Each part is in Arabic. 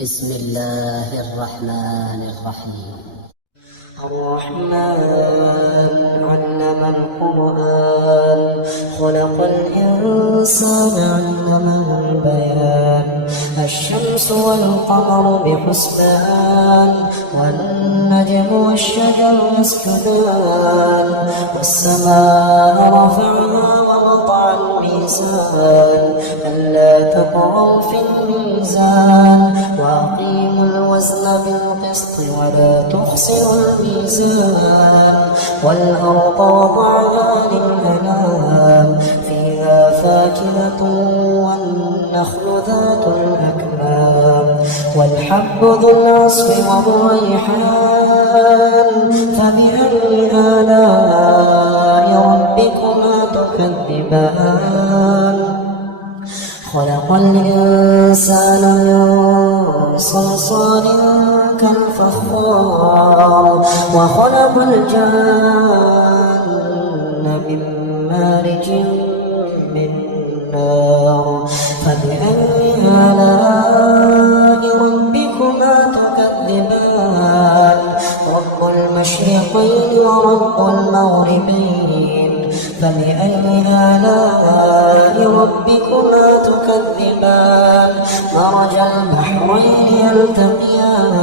بسم الله الرحمن الرحيم. الرحمن علم القرآن خلق الإنسان علمه البيان الشمس والقمر بحسبان والنجم والشجر يسجدان والسماء رفعها ووضع الميزان ألا تطغوا في الميزان وأقيموا الوزن بالقسط ولا تخسروا الميزان والأرض وضعها للأنام فيها فاكهة والنخل ذات الأكمام والحب ذو العصف والريحان فبأي آلاء ربكما تكذبان خلق الإنسان من صلصال كالفخار وخلق الجان من مارج من نار فبأي آلاء ربكما تكذبان رب المشرقين ورب المغربين فبأي آلاء ربكما تكذبان مرج البحرين يلتقيان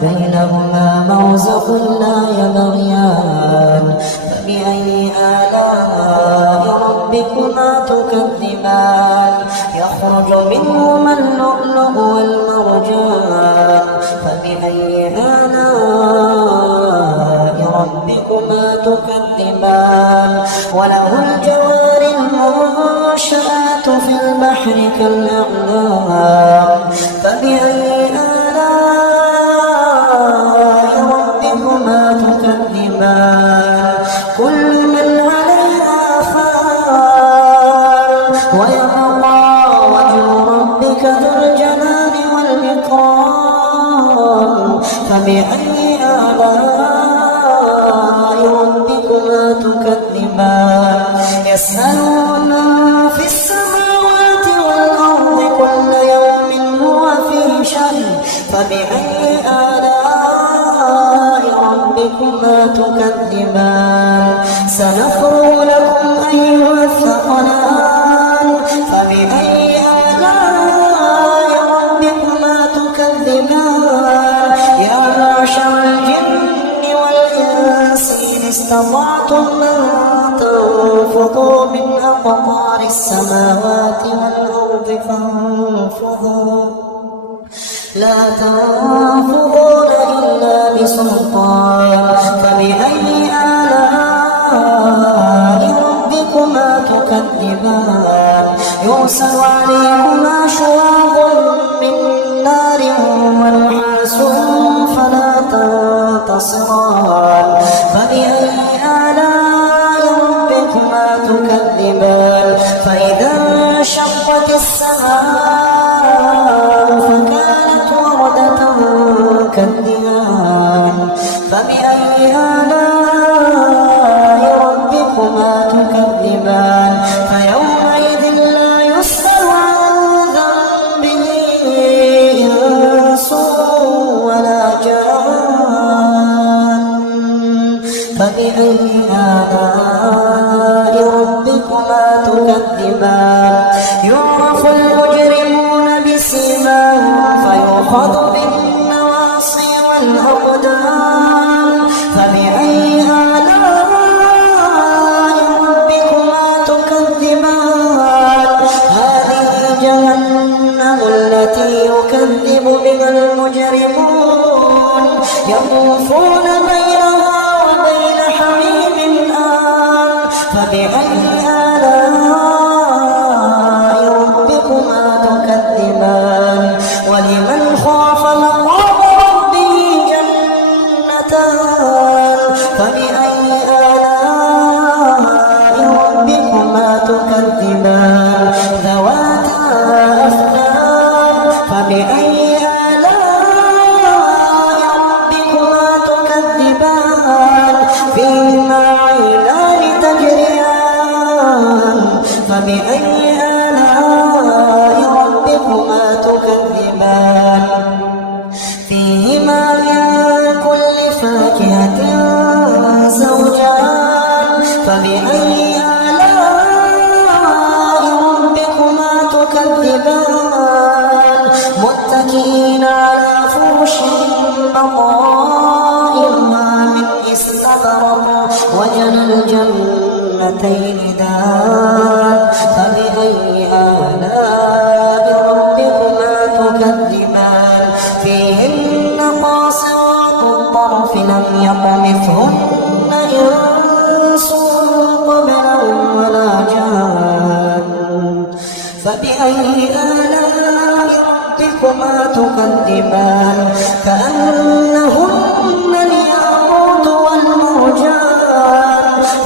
بينهما برزخ لا يبغيان فبأي آلاء ربكما تكذبان يخرج منهما اللؤلؤ والمرجان فبأي آلاء ربكما تكذبان وله الجوار المنشآت في البحر كالأعلام فبأي آلاء ربكما تكذبان كل من عليها فان ويبقى وجه ربك ذو الجلال والإكرام فبأي آلاء ربكما تكذبان يسأله من في السماوات والأرض كل يوم هو في شأن فبأي آلاء ربكما تكذبان سنفرغ لكم أيها الثقلان فبأي آلاء ربكما تكذبان يا معشر الجن والإنس إن استطعتم أن تنفضوا من أقطار السماوات والأرض فانفضوا لا تنفضون إلا بسلطان فبأي آلاء ربكما تكذبان يرسل عليهما شواظ من نار ونحاس فلا تنتصران فبأي آلاء ربكما تكذبان فإذا انشقت السماء فكانت وردة كالدهان فبأي آلاء ربكما تكذبان فيومئذ لا يسأل عن ذنبه إنس ولا جان فبأي آلاء ربكما تكذبان يعرف المجرمون بسيماهم فيؤخذ بالنواصي والأقدام فبأي آلاء ربكما تكذبان هذه جهنم التي يكذب بها المجرمون يطوفون بينها وبين حميم آن فبأي آلاء ربكما تكذبان ولمن خاف مقام ربه جنتان فبأي آلاء ربكما تكذبان ذواتا أفنان فبأي آلاء ربكما تكذبان فيهما عينان تجريان فبأي آلاء ربكما تكذبان جنتين دان فبأي آلاء ربكما تكذبان فيهن قاصرات الطرف لم يطمثهن إنس قبلهم ولا جان فبأي آلاء ربكما تكذبان كأنهن الياقوت والمرجان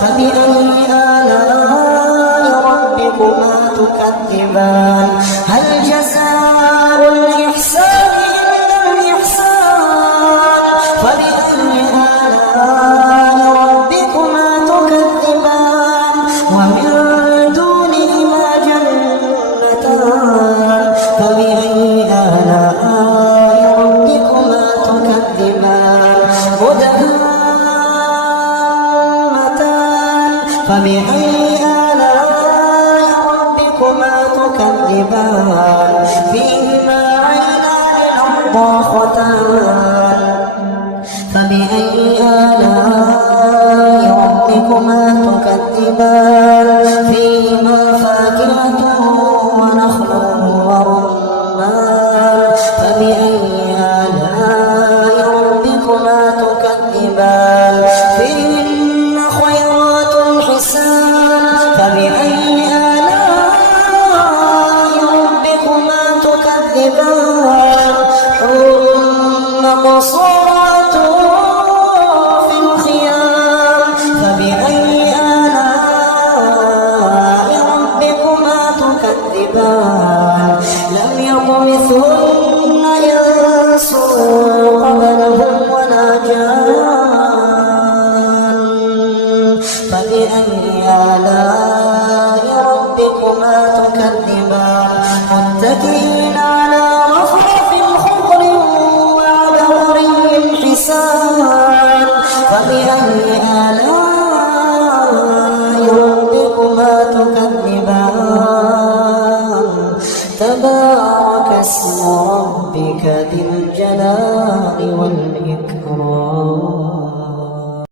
فبأي آلاء ربكما تكذبان هل جزاء الإحسان إلا الإحسان فبأي آلاء ربكما تكذبان ومن دونهما جنتان فبأي آلاء ربكما تكذبان مدهامتان فبأي آلاء ربكما تكذبان فيهما عينان نضاختان فبأي آلاء ربكما تكذبان فيهما فاكهة ونخل ورمان فبأي آلاء ربكما تكذبان فيهن خيرات حسان فبأي آلاء ربكما تكذبان حور مقصورات في الخيام فبأي آلاء ربكما تكذبان لم يطمثهن إنس قبلهم ولا جان فبأي آلاء ربكما تكذبان متكئين